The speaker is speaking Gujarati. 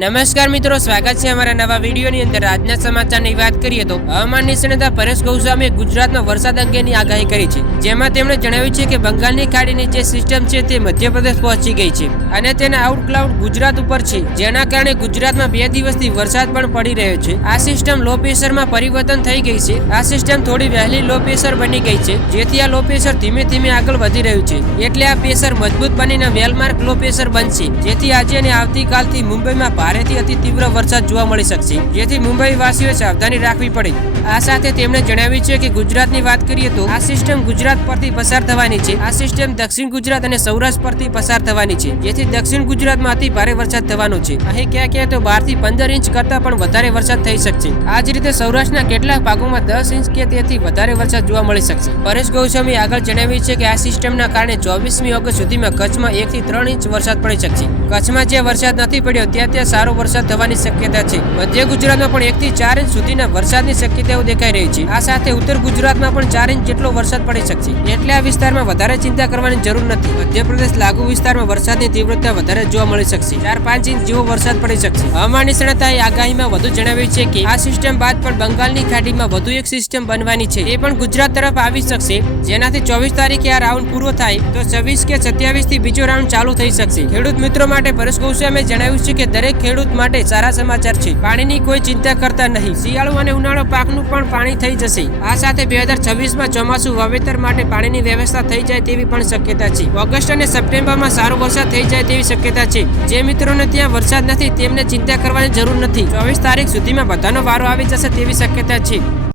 નમસ્કાર મિત્રો, સ્વાગત છે અમારા નવા વિડીયોની અંદર. આજના સમાચારની વાત કરીએ તો હવામાન નિષ્ણાતા પરેશ ગૌસ્વામીએ ગુજરાતમાં વરસાદ અંગેની આગાહી કરી છે. જેમાં તેમણે જણાવ્યું છે કે બંગાળની ખાડીની જે સિસ્ટમ છે તે મધ્યપ્રદેશ પહોંચી ગઈ છે અને તેના આઉટક્લાઉડ ગુજરાત ઉપર છે. જેના કારણે ગુજરાતમાં બે દિવસથી વરસાદ પણ પડી રહ્યો છે. આ સિસ્ટમ લો પ્રેશરમાં પરિવર્તન થઈ ગઈ છે. આ સિસ્ટમ થોડી વહેલી લો પ્રેશર બની ગઈ છે, જેથી આ લો પ્રેશર ધીમે ધીમે આગળ વધી રહ્યું છે. એટલે આ પ્રેશર મજબૂત બનીને વેલમાર્ક લો પ્રેશર બનશે. જેથી આજે અને આવતીકાલથી મુંબઈમાં ભારેથી અતિ તીવ્ર વરસાદ જોવા મળી શકશે. જેથી મુંબઈ વાસીઓએ સાવધાની રાખવી પડે. આ સાથે તેમણે જણાવ્યું છે કે ગુજરાતની વાત કરીએ તો આ સિસ્ટમ ગુજરાત પરથી પસાર થવાની છે. આ સિસ્ટમ દક્ષિણ ગુજરાત અને સૌરાષ્ટ્ર પરથી પસાર થવાની છે. જેથી દક્ષિણ ગુજરાતમાં અતિ ભારે વરસાદ થવાનો છે. અહીં ક્યાં ક્યાં તો બારથી પંદર ઇંચ કરતા પણ વધારે વરસાદ થઈ શકશે. આ જ રીતે સૌરાષ્ટ્રના કેટલાક ભાગોમાં દસ ઇંચ કે તેથી વધારે વરસાદ જોવા મળી શકશે. પરેશ ગૌસ્વામી આગળ જણાવ્યું છે કે આ સિસ્ટમના કારણે ચોવીસમી ઓગસ્ટ સુધીમાં કચ્છમાં એક થી ત્રણ ઇંચ વરસાદ પડી શકશે. કચ્છમાં જે વરસાદ નથી પડ્યો, ત્યાં ત્યાં સારો વરસાદ થવાની શક્યતા છે. મધ્ય ગુજરાતમાં પણ એક થી ચાર ઇંચ સુધીના વરસાદની શક્યતાઓ દેખાઈ રહી છે. આ સાથે ઉત્તર ગુજરાતમાં પણ ચાર ઇંચ જેટલો વરસાદ પડી શકશે. એટલે આ વિસ્તારમાં વધારે ચિંતા કરવાની જરૂર નથી. મધ્યપ્રદેશ લાગુ વિસ્તારમાં વરસાદની તીવ્રતા વધારે જોવા મળી શકશે. ચાર પાંચ ઇંચ જેવો વરસાદ પડી શકશે. હવામાન નિષ્ણાતાએ આગાહીમાં વધુ જણાવ્યું છે કે, આ સિસ્ટમ બાદ પણ બંગાળની ખાડીમાં વધુ એક સિસ્ટમ બનવાની છે. એ પણ ગુજરાત તરફ આવી શકશે. જેનાથી ચોવીસ તારીખે આ રાઉન્ડ પૂરો થાય, તો છવ્વીસ કે સત્યાવીસથી બીજો રાઉન્ડ ચાલુ થઈ શકશે. ખેડૂત મિત્રો માટે પરેશ ગૌસ્વામીએ જણાવ્યું છે કે દરેક ખેડૂત માટે સારા સમાચાર છે. પાણીની કોઈ ચિંતા કરતા નહીં. શિયાળુ અને ઉનાળો પાકનું પણ પાણી થઈ જશે. આ સાથે બે હજાર છવ્વીસમાં ચોમાસું વાવેતર માટે પાણીની વ્યવસ્થા થઈ જાય તેવી પણ શક્યતા છે. ઓગસ્ટ અને સપ્ટેમ્બરમાં સારો વરસાદ થઈ જાય તેવી શક્યતા છે. જે મિત્રોને ત્યાં વરસાદ નથી તેમને ચિંતા કરવાની જરૂર નથી. ચોવીસ તારીખ સુધીમાં બધાનો વારો આવી જશે તેવી શક્યતા છે.